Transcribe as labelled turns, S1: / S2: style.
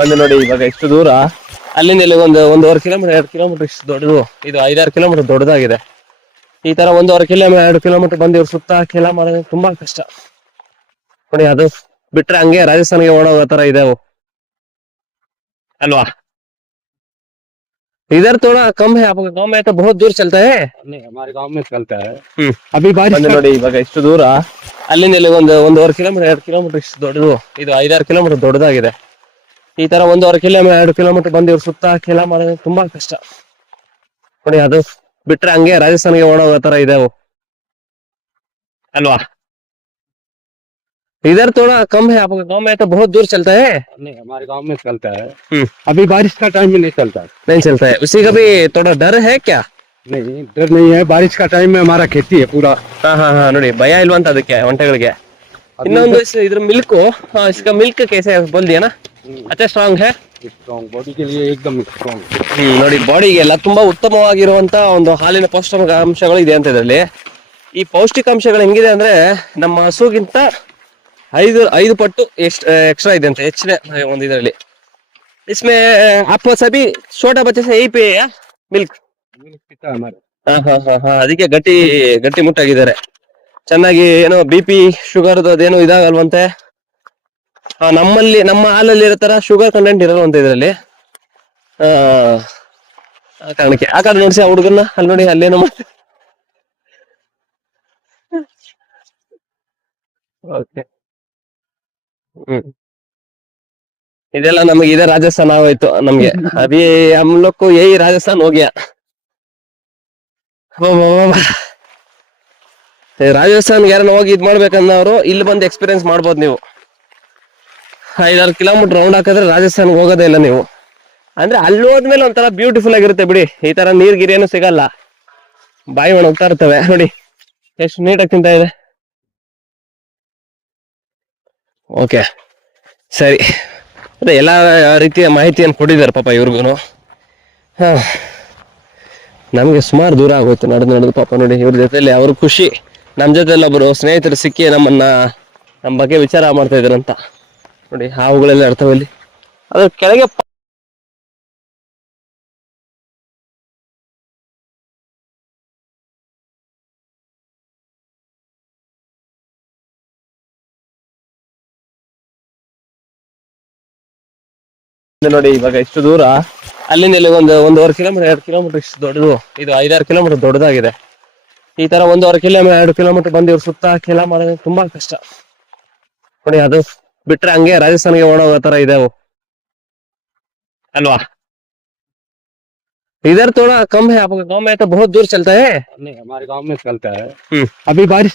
S1: ಬಂದು ನೋಡಿ ಇವಾಗ ಎಷ್ಟು ದೂರ ಅಲ್ಲಿಂದ ಇಲ್ಲಿ ಒಂದು ಒಂದೂವರೆ ಕಿಲೋಮೀಟರ್ ಎರಡು ಕಿಲೋಮೀಟರ್ ಇಷ್ಟು ದೊಡ್ಡದು ಇದು ಐದಾರು ಕಿಲೋಮೀಟರ್ ದೊಡ್ಡದಾಗಿದೆ ಈ ತರ ಒಂದೂವರೆ ಕಿಲೋಮೀಟರ್ ಎರಡು ಕಿಲೋಮೀಟರ್ ಬಂದು ಇವ್ರು ಸುತ್ತ ಕೆಲ ಮಾಡೋದು ತುಂಬಾ ಕಷ್ಟ ನೋಡಿ ಅದು ಬಿಟ್ರೆ ಹಂಗೆ ರಾಜಸ್ಥಾನ್ಗೆ ಓಡೋಗೋ ತರ ಇದೆ ಅವು ಅಲ್ವಾ इधर थोड़ा कम है आपका गांव में तो बहुत दूर चलता है
S2: नहीं हमारे गांव में चलता है
S1: हम्म।
S2: अभी बारिश
S1: ಬಂದು
S2: का-
S1: ನೋಡಿ ಇವಾಗ ಎಷ್ಟು ದೂರ ಅಲ್ಲಿಂದ ಇಲ್ಲಿ ಒಂದು ಒಂದೂವರೆ ಕಿಲೋಮೀಟರ್ ಎರಡು ಕಿಲೋಮೀಟರ್ ಇಷ್ಟು ದೊಡ್ಡದು ಇದು ಐದಾರು ಕಿಲೋಮೀಟರ್ ದೊಡ್ಡದಾಗಿದೆ ಈ ತರ ಒಂದೂವರೆ ಕಿಲೋಮೀಟರ್ ಎರಡು ಕಿಲೋಮೀಟರ್ ಬಂದು ಇವ್ರು ಸುತ್ತ ಕೆಲ ಮಾಡೋದು ತುಂಬಾ ಕಷ್ಟ ನೋಡಿ ಅದು ಬಿಟ್ರೆ ಹಂಗೆ ರಾಜಸ್ಥಾನ್ಗೆ ಓಡೋಗೋ ತರ ಇದೆ ಅವು ಅಲ್ವಾ इधर थोड़ा कम है आपका गांव में तो बहुत दूर चलता है
S2: नहीं हमारे गांव में चलता है
S1: हम्म।
S2: अभी बारिश का टाइम में नहीं चलता है
S1: नहीं चलता है उसी का भी थोड़ा डर है क्या
S2: नहीं डर नहीं है बारिश का टाइम में हमारा खेती है पूरा
S1: ಹಾ ಹಾ ಹಾ ನೋಡಿ ಭಯ ಇಲ್ವಂತ ಅದಕ್ಕೆ ಒಂಟೆಗಳಿಗೆ ಇನ್ನೊಂದು ಇಸ್- ಇದ್ರ ಮಿಲ್ಕ್ इसका मिल्क कैसे बोल दिया ना अच्छा स्ट्रांग है
S2: स्ट्रॉन्ग बॉडी के लिए एकदम स्ट्रॉन्ग
S1: ಹ್ಮ್ ನೋಡಿ ಬಾಡಿಗೆಲ್ಲ ತುಂಬಾ ಉತ್ತಮವಾಗಿರುವಂತ ಒಂದು ಹಾಲಿನ ಪೌಷ್ಟಿಕಾಂಶಗಳು ಇದೆ ಅಂತ ಇದರಲ್ಲಿ ಈ ಪೌಷ್ಟಿಕಾಂಶಗಳು ಹೆಂಗಿದೆ ಅಂದ್ರೆ ನಮ್ಮ ಹಸುಗಿಂತ ಐದು ಐದು ಪಟ್ಟು ಎಷ್ಟು ಎಕ್ಸ್ಟ್ರಾ ಇದೆ ಅಂತ ಹೆಚ್ಚಿನ ಒಂದು ಇದರಲ್ಲಿ इसमें आपको सभी छोटा बच्चे से यही पे ಮಿಲ್ಕ್
S2: पिता है हमारे
S1: ಹಾ ಹಾ ಹಾ ಹಾ ಅದಕ್ಕೆ ಗಟ್ಟಿ ಗಟ್ಟಿ ಮುಟ್ಟಾಗಿದ್ದಾರೆ ಚೆನ್ನಾಗಿ ಏನೋ ಬಿ ಪಿ ಶುಗರ್ ಅದೇನು ಇದಾಗಲ್ವಂತೆ? ನಮ್ಮಲ್ಲಿ, ನಮ್ಮ ಹಾಲಲ್ಲಿ ಇರೋ ತರ ಶುಗರ್ ಕಂಟೆಂಟ್ ಇರಲ್ವಂತೆ ಇದರಲ್ಲಿ. ಆ ಕಾರಣಕ್ಕೆ, ಆ ಕಾರಣ ನೋಡಿಸಿ ಆ ಹುಡುಗನ್ನ, ಅಲ್ಲಿ ನೋಡಿ, ಅಲ್ಲೇನೋ ಓಕೆ ಹ್ಮ್. ಇದೆಲ್ಲ ನಮಗೆ ಇದೇ ರಾಜಸ್ಥಾನ ಆಗೋಯ್ತು ನಮ್ಗೆ. ಅಭಿ ಅಮ್ಲಕ್ಕೂ ಏ ರಾಜಸ್ಥಾನ್ ಹೋಗ್ಯಾ. ರಾಜಸ್ಥಾನ್ ಯಾರನ್ನ ಹೋಗಿ ಇದ್ ಮಾಡ್ಬೇಕನ್ನೋರು ಇಲ್ಲಿ ಬಂದು ಎಕ್ಸ್ಪೀರಿಯನ್ಸ್ ಮಾಡ್ಬೋದು ನೀವು. ಐದಾರು ಕಿಲೋಮೀಟರ್ ರೌಂಡ್ ಹಾಕಿದ್ರೆ ರಾಜಸ್ಥಾನ್ಗೆ ಹೋಗೋದೇ ಇಲ್ಲ ನೀವು. ಅಂದ್ರೆ ಅಲ್ಲಿ ಹೋದ್ಮೇಲೆ ಒಂಥರ ಬ್ಯೂಟಿಫುಲ್ ಆಗಿರುತ್ತೆ ಬಿಡಿ. ಈ ತರ ನೀರ್ ಗಿರಿಯೇನು ಸಿಗಲ್ಲ. ಬಾಯಿ ಒಣಗ್ತಾ ಇರ್ತವೆ, ನೋಡಿ. ಎಷ್ಟು ನೀಟಾಗಿ ತಿಂತಾ ಇದೆ. ಓಕೆ ಸರಿ. ಅದೇ ಎಲ್ಲ ರೀತಿಯ ಮಾಹಿತಿಯನ್ನು ಕೊಟ್ಟಿದ್ದಾರೆ ಪಾಪ ಇವ್ರಿಗೂ ಹಾ. ನಮಗೆ ಸುಮಾರು ದೂರ ಆಗೋಯ್ತು, ನಡೆದು ನಡೆದು ಪಾಪ ನೋಡಿ. ಇವ್ರ ಜೊತೆಯಲ್ಲಿ ಅವ್ರ ಖುಷಿ. ನಮ್ಮ ಜೊತೆಯಲ್ಲಿ ಒಬ್ಬರು ಸ್ನೇಹಿತರು ಸಿಕ್ಕಿ ನಮ್ಮನ್ನ ನಮ್ಮ ಬಗ್ಗೆ ವಿಚಾರ ಮಾಡ್ತಾ ಇದ್ರಂತ ನೋಡಿ ಹಾವುಗಳೆಲ್ಲ ಇರ್ತಾವೆ ಇಲ್ಲಿ ಅದ್ರ ಕೆಳಗೆ ನೋಡಿ, ಇವಾಗ ಇಷ್ಟು ದೂರ. ಅಲ್ಲಿಂದ ಇಲ್ಲಿ ಒಂದು ಒಂದೂವರೆ ಕಿಲೋಮೀಟರ್ ಎರಡು ಕಿಲೋಮೀಟರ್ ಇಷ್ಟು ದೊಡ್ಡದು. ಇದು ಐದಾರು ಕಿಲೋಮೀಟರ್ ದೊಡ್ಡದಾಗಿದೆ. ಈ ತರ ಒಂದೂವರೆ ಕಿಲೋಮೀಟರ್ ಎರಡು ಕಿಲೋಮೀಟರ್ ಬಂದು ಇವ್ರು ಸುತ್ತ ಕೆಲ ಮಾಡೋದು ತುಂಬಾ ಕಷ್ಟ ನೋಡಿ ಅದು ಬಿಟ್ರೆ ಹಂಗೆ ರಾಜಸ್ಥಾನ್ಗೆ ಓಡೋಗೋ ತರ ಇದೆ ಅವು ಅಲ್ವಾ इधर थोड़ा कम है आपका गांव में तो बहुत दूर चलता है
S2: नहीं हमारे गांव में चलता है
S1: हम्म।
S2: अभी बारिश का